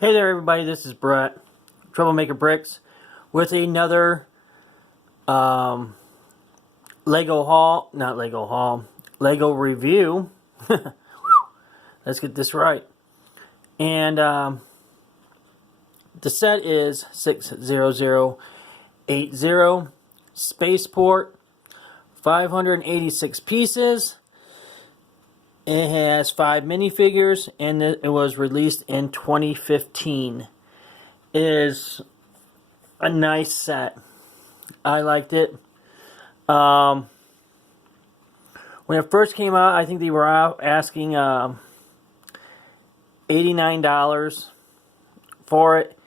Hey there everybody, this is Brett, Troublemaker Bricks, with another Lego review. Let's get this right. And the set is 60080 Spaceport, 586 pieces. It has 5 minifigures, and it was released in 2015. It is a nice set. I liked it. When it first came out, I think they were asking $89 for it,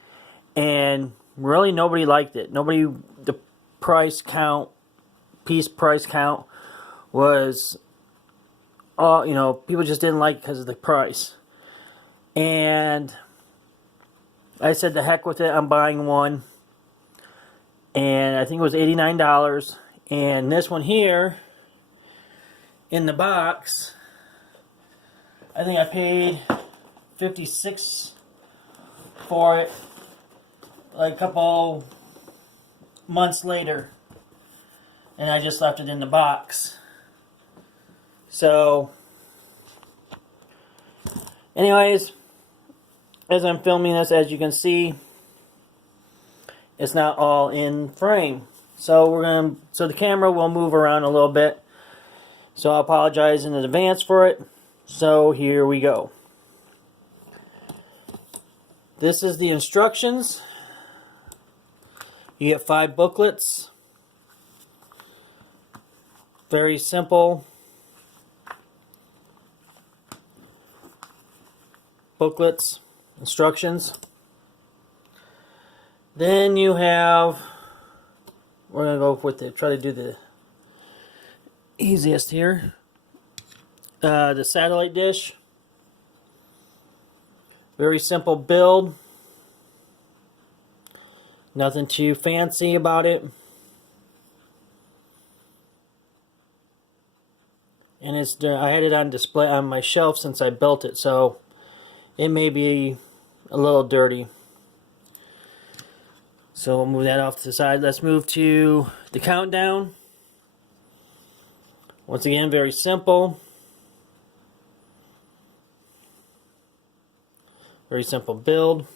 and really nobody liked it. The piece price count was, people just didn't like it because of the price. And I said, the heck with it, I'm buying one. And I think it was $89. And this one here, in the box, I think I paid $56 for it, like a couple months later. And I just left it in the box. So, anyways, as I'm filming this, as you can see, it's not all in frame. So the camera will move around a little bit. So I apologize in advance for it. So here we go. This is the instructions. You get 5 booklets. Very simple booklets, instructions. Then you have, we're going to go with try to do the easiest here. The satellite dish. Very simple build. Nothing too fancy about it. And I had it on display on my shelf since I built it, so it may be a little dirty. So we'll move that off to the side. Let's move to the countdown. Once again, very simple. Very simple build.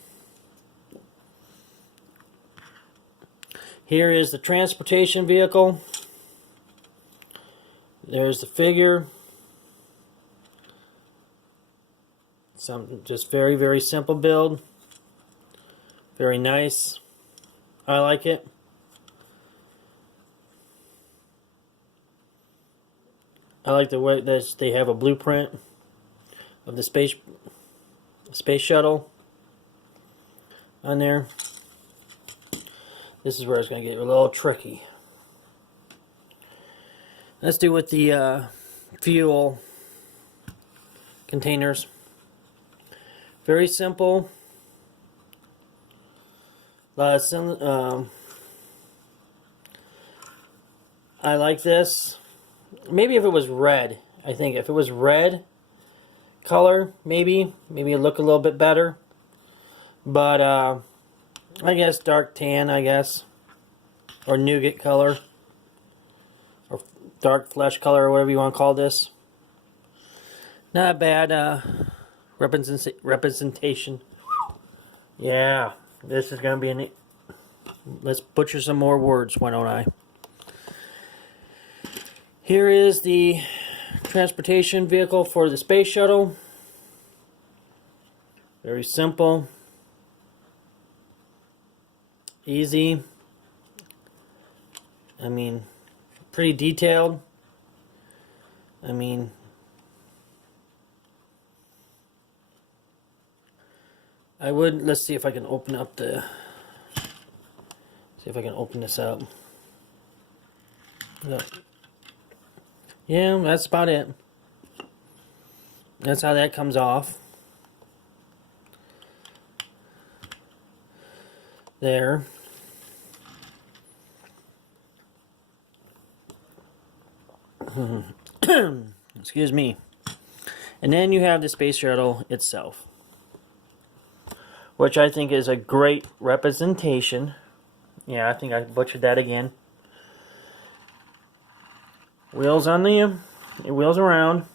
Here is the transportation vehicle. There's the figure. Just very, very simple build. Very nice. I like it. I like the way that they have a blueprint of the space shuttle on there. This is where it's going to get a little tricky. Let's do with the fuel containers. Very simple. I like this. Maybe if it was red, I think if it was red color, maybe it'd look a little bit better. But I guess dark tan, I guess, or nougat color, or dark flesh color, or whatever you want to call this. Not bad representation. Yeah, this is going to be let's butcher some more words, why don't I? Here is the transportation vehicle for the space shuttle. Very simple. Easy. I mean, pretty detailed. I mean, let's see if I can open up see if I can open this up. Yeah, that's about it. That's how that comes off. There. Excuse me. And then you have the space shuttle itself. which I think is a great representation. Yeah, I think I butchered that again. Wheels on the wheels around.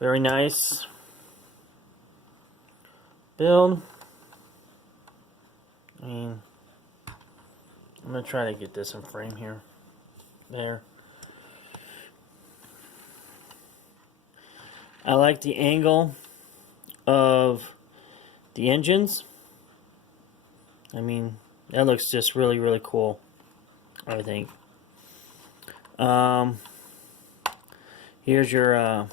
Very nice build. I mean, I'm gonna try to get this in frame here. There. I like the angle of the engines. I mean, that looks just really, really cool, I think. Here's your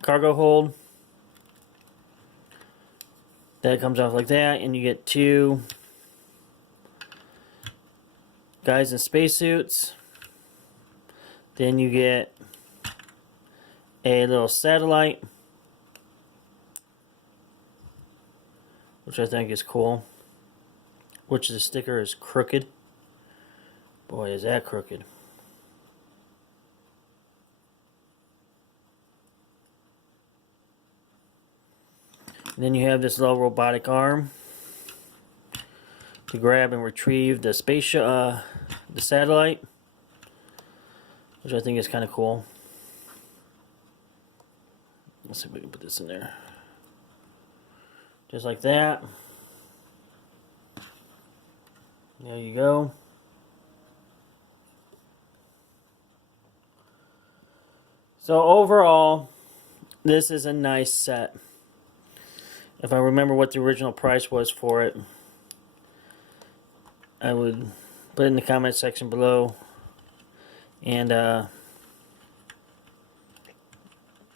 cargo hold. That comes off like that, and you get two guys in spacesuits. Then you get a little satellite, which I think is cool. Which the sticker is crooked. Boy, is that crooked. And then you have this little robotic arm to grab and retrieve the the satellite, which I think is kind of cool. Let's see if we can put this in there. Just like that. There you go. So overall, this is a nice set. If I remember what the original price was for it, I would put it in the comment section below. And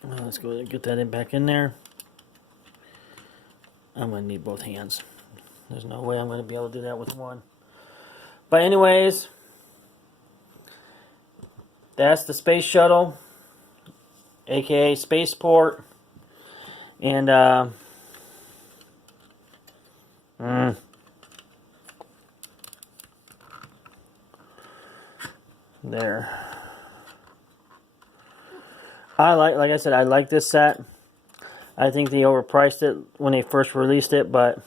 let's go and get that back in there. I'm going to need both hands. There's no way I'm going to be able to do that with one. But anyways, that's the space shuttle, aka Spaceport. And there. Like I said, I like this set. I think they overpriced it when they first released it, but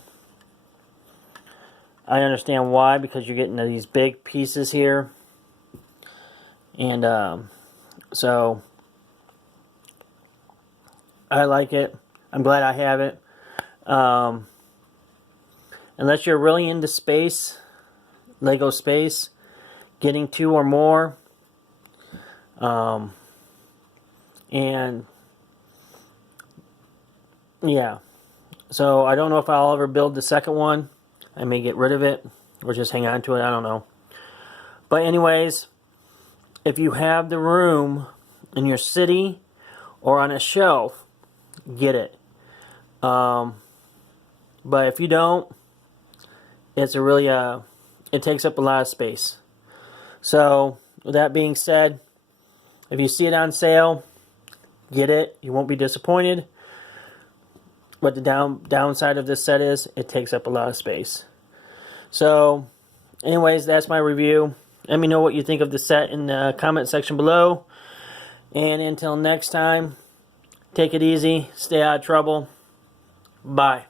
I understand why, because you're getting these big pieces here. And so I like it. I'm glad I have it. Unless you're really into space, Lego space, getting 2 or more, and yeah, so I don't know if I'll ever build the second one. I may get rid of it or just hang on to it, I don't know. But anyways, if you have the room in your city or on a shelf, get it. But if you don't, it's a really it takes up a lot of space. So with that being said, if you see it on sale, get it. You won't be disappointed. But the downside of this set is it takes up a lot of space. So anyways, that's my review. Let me know what you think of the set in the comment section below. And until next time, take it easy, stay out of trouble. Bye.